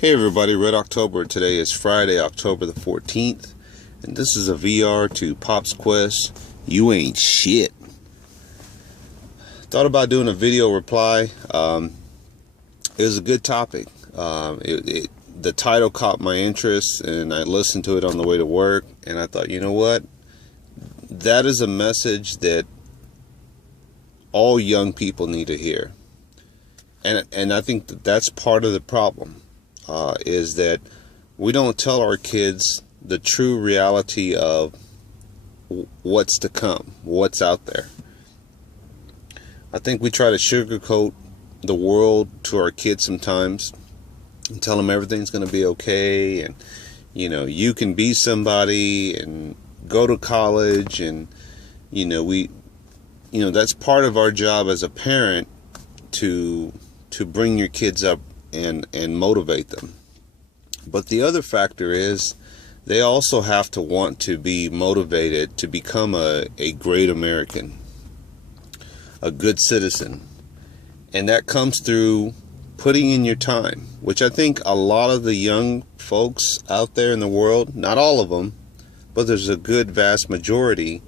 Hey everybody, Red October. Today is Friday, October the 14th, and this is a VR to PopsQuest. You ain't shit. Thought about doing a video reply. It was a good topic. The title caught my interest, and I listened to it on the way to work, and I thought, you know what? That is a message that all young people need to hear. And I think that's part of the problem. Is that we don't tell our kids the true reality of what's to come, what's out there. I think we try to sugarcoat the world to our kids sometimes and tell them everything's going to be okay, and you can be somebody and go to college, and that's part of our job as a parent to bring your kids up and motivate them. But the other factor is they also have to want to be motivated to become a great American, a good citizen. And that comes through putting in your time, which I think a lot of the young folks out there in the world, not all of them, but there's a good vast majority,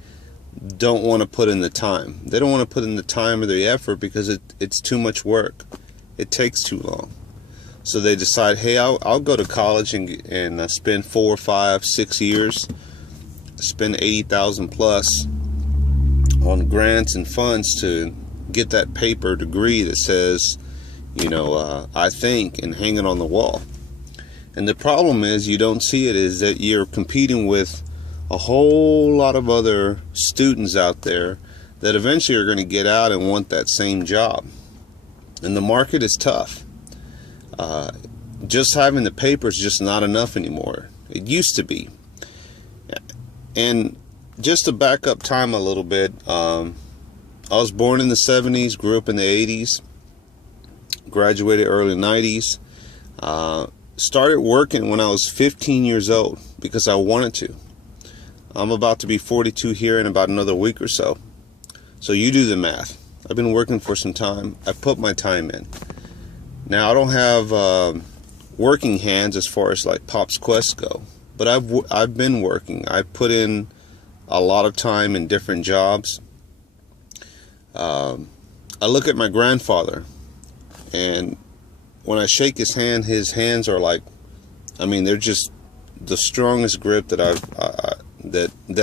don't want to put in the time. They don't want to put in the time or the effort because it's too much work. It takes too long. So they decide, hey, I'll go to college and spend 4, 5, 6 years, spend $80,000 plus on grants and funds to get that paper degree that says, I think, and hang it on the wall. And the problem is you don't see it, is that you're competing with a whole lot of other students out there that eventually are going to get out and want that same job. And the market is tough. Just having the paper is just not enough anymore. It used to be. And just to back up time a little bit, I was born in the 70s, grew up in the 80s, graduated early 90s, started working when I was 15 years old because I wanted to. I'm about to be 42 here in about another week or so. So you do the math. I've been working for some time. I put my time in. Now, I don't have working hands as far as like PopsQuest go, but I've been working. I put in a lot of time in different jobs. I look at my grandfather, and when I shake his hands are like, they're just the strongest grip that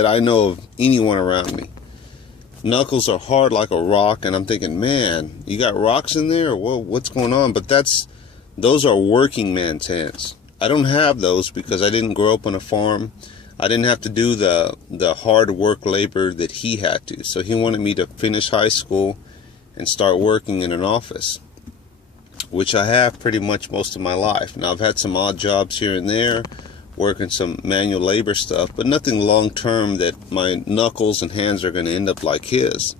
I know of anyone around me. Knuckles are hard like a rock, and I'm thinking, man, you got rocks in there, or what's going on? But those are working man's hands. I don't have those because I didn't grow up on a farm. I didn't have to do the hard work labor that he had to. So he wanted me to finish high school and start working in an office, which I have pretty much most of my life. Now, I've had some odd jobs here and there, working some manual labor stuff, but nothing long term that my knuckles and hands are going to end up like his.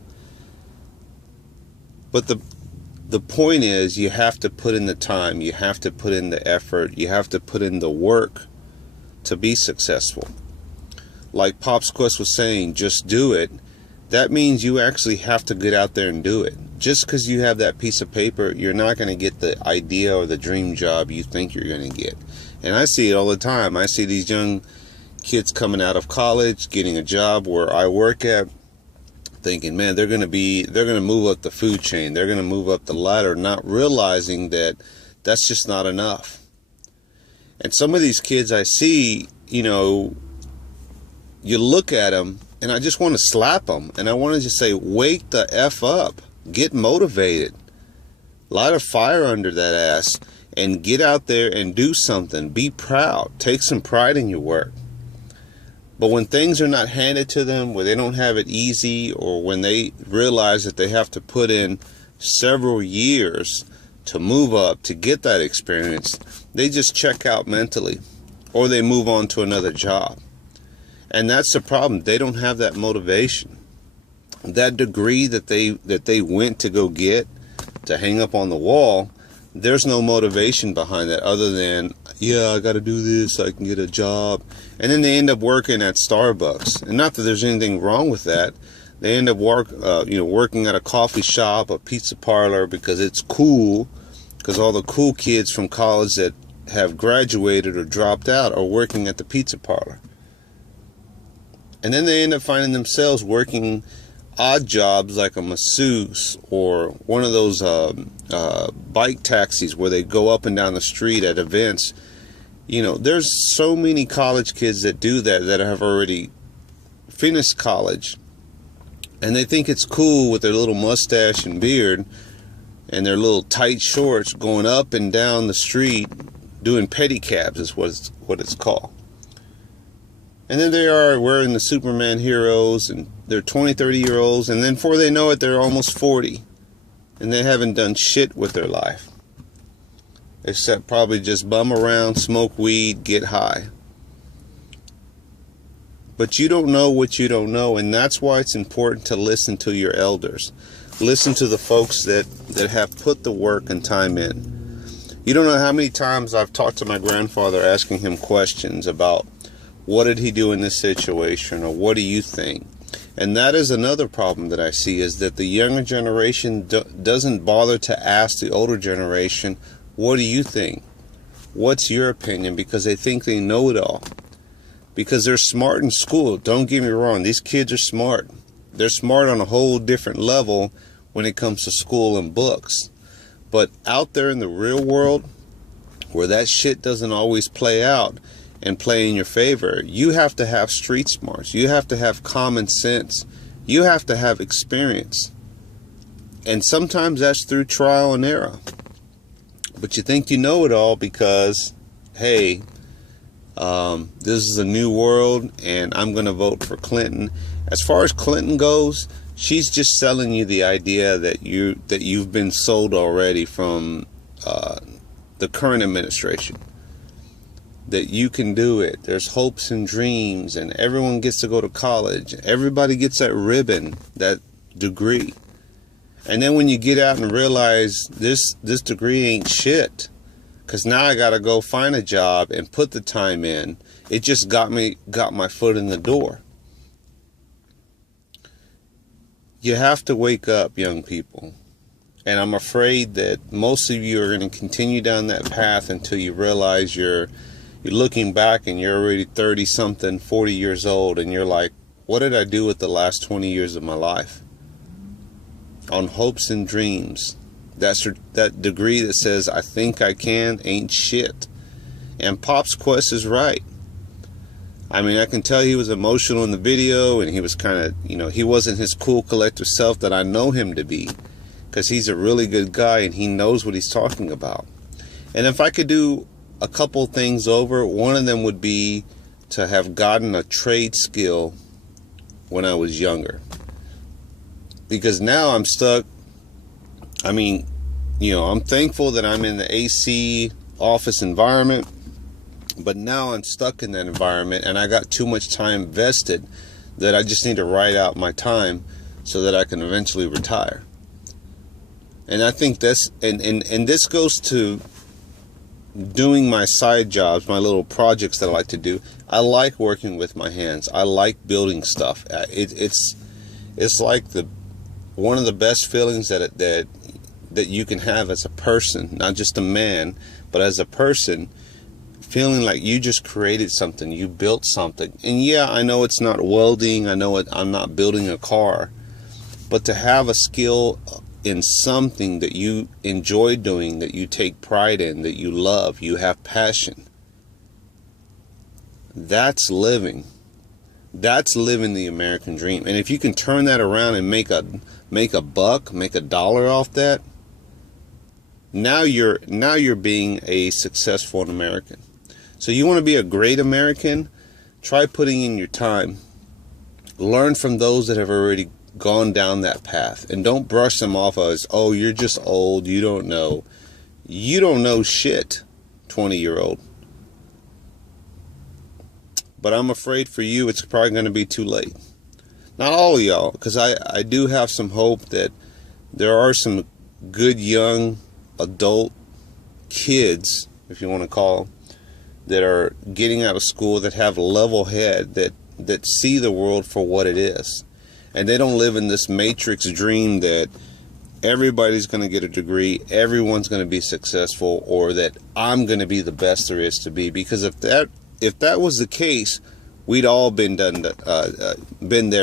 But the point is, you have to put in the time, you have to put in the effort, you have to put in the work to be successful. Like PopsQuest was saying, just do it. That means you actually have to get out there and do it. Just because you have that piece of paper, you're not going to get the idea or the dream job you think you're going to get. And I see it all the time. I see these young kids coming out of college, getting a job where I work at, thinking, man, they're going to move up the food chain. They're going to move up the ladder, not realizing that that's just not enough. And some of these kids I see, you look at them, and I just want to slap them. And I want to just say, wake the F up. Get motivated. Light a fire under that ass. And get out there and do something. Be proud. Take some pride in your work. But when things are not handed to them, where they don't have it easy, or when they realize that they have to put in several years to move up, to get that experience, they just check out mentally, or they move on to another job. And that's the problem. They don't have that motivation. That degree that they went to go get, to hang up on the wall, there's no motivation behind that other than, yeah, I got to do this so I can get a job. And then they end up working at Starbucks. And not that there's anything wrong with that. They end up working at a coffee shop, a pizza parlor, because it's cool. Because all the cool kids from college that have graduated or dropped out are working at the pizza parlor. And then they end up finding themselves working odd jobs like a masseuse or one of those bike taxis where they go up and down the street at events. You know, there's so many college kids that do that, that have already finished college, and they think it's cool with their little mustache and beard and their little tight shorts going up and down the street doing pedicabs is what it's called. And then they are wearing the Superman heroes, and they're 20, 30-year-olds, and then before they know it, they're almost 40, and they haven't done shit with their life, except probably just bum around, smoke weed, get high. But you don't know what you don't know, and that's why it's important to listen to your elders. Listen to the folks that have put the work and time in. You don't know how many times I've talked to my grandfather asking him questions about what did he do in this situation, or what do you think? And that is another problem that I see, is that the younger generation doesn't bother to ask the older generation, what do you think? What's your opinion? Because they think they know it all. Because they're smart in school. Don't get me wrong. These kids are smart. They're smart on a whole different level when it comes to school and books. But out there in the real world, where that shit doesn't always play out and play in your favor, you have to have street smarts. You have to have common sense. You have to have experience. And sometimes that's through trial and error. But you think you know it all because, hey, this is a new world and I'm going to vote for Clinton. As far as Clinton goes, she's just selling you the idea that you've been sold already from the current administration. That you can do it. There's hopes and dreams, and everyone gets to go to college. Everybody gets that ribbon, that degree. And then when you get out and realize this degree ain't shit, because now I got to go find a job and put the time in. It just got my foot in the door. You have to wake up, young people. And I'm afraid that most of you are going to continue down that path until you realize you're looking back and you're already 30 something, 40 years old, and you're like, what did I do with the last 20 years of my life? On hopes and dreams. That degree that says I think I can ain't shit. And PopsQuest is right. I mean, I can tell he was emotional in the video, and he was kind of, he wasn't his cool collector self that I know him to be, because he's a really good guy and he knows what he's talking about. And if I could do a couple things over, one of them would be to have gotten a trade skill when I was younger. Because now I'm stuck. I mean, I'm thankful that I'm in the AC office environment, but now I'm stuck in that environment and I got too much time vested that I just need to write out my time so that I can eventually retire. And I think that's, and this goes to doing my side jobs, my little projects that I like to do. I like working with my hands. I like building stuff. It's like one of the best feelings that you can have as a person, not just a man, but as a person, feeling like you just created something, you built something. And yeah, I know it's not welding, I know I'm not building a car, but to have a skill in something that you enjoy doing, that you take pride in, that you love, you have passion, that's living. That's living the American dream. And if you can turn that around and make a buck, make $1 off that, now you're being a successful American. So you want to be a great American? Try putting in your time. Learn from those that have already gone down that path, and don't brush them off as, oh, you're just old, you don't know. You don't know shit, 20-year-old. But I'm afraid for you, it's probably going to be too late. Not all of y'all, because I do have some hope that there are some good young adult kids, if you want to call them, that are getting out of school, that have a level head, that see the world for what it is. And they don't live in this matrix dream that everybody's going to get a degree, everyone's going to be successful, or that I'm going to be the best there is to be. Because if that was the case, we'd all been there,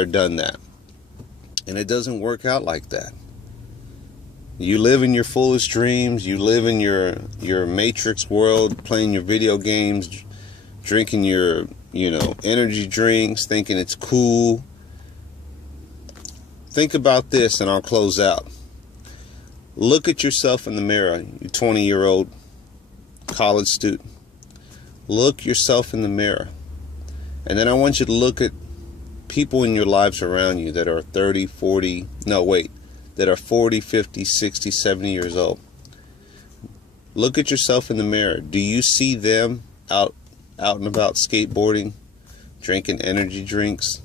done that. And it doesn't work out like that. You live in your fullest dreams. You live in your matrix world, playing your video games, drinking your, energy drinks, thinking it's cool. Think about this, and I'll close out. Look at yourself in the mirror, you 20-year-old college student. Look yourself in the mirror. And then I want you to look at people in your lives around you that are 30, 40, that are 40, 50, 60, 70 years old. Look at yourself in the mirror. Do you see them out and about skateboarding, drinking energy drinks,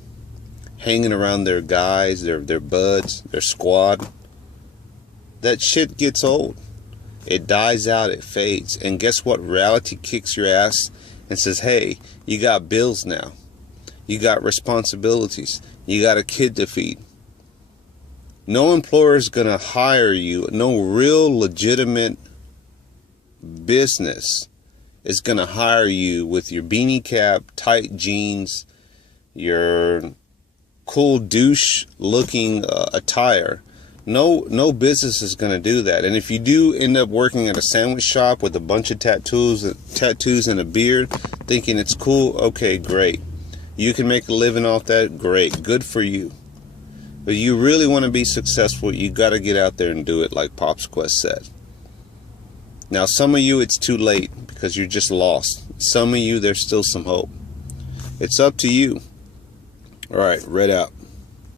hanging around their guys, their buds, their squad? That shit gets old. It dies out, it fades. And guess what? Reality kicks your ass and says, hey, you got bills now. You got responsibilities. You got a kid to feed. No employer is going to hire you. No real legitimate business is going to hire you with your beanie cap, tight jeans, your cool douche looking attire. No business is going to do that. And if you do end up working at a sandwich shop with a bunch of tattoos and a beard, thinking it's cool, okay, great. You can make a living off that, great, good for you. But you really want to be successful, you got to get out there and do it, like PopsQuest said. Now, some of you, it's too late because you're just lost. Some of you, there's still some hope. It's up to you. All right, Red out.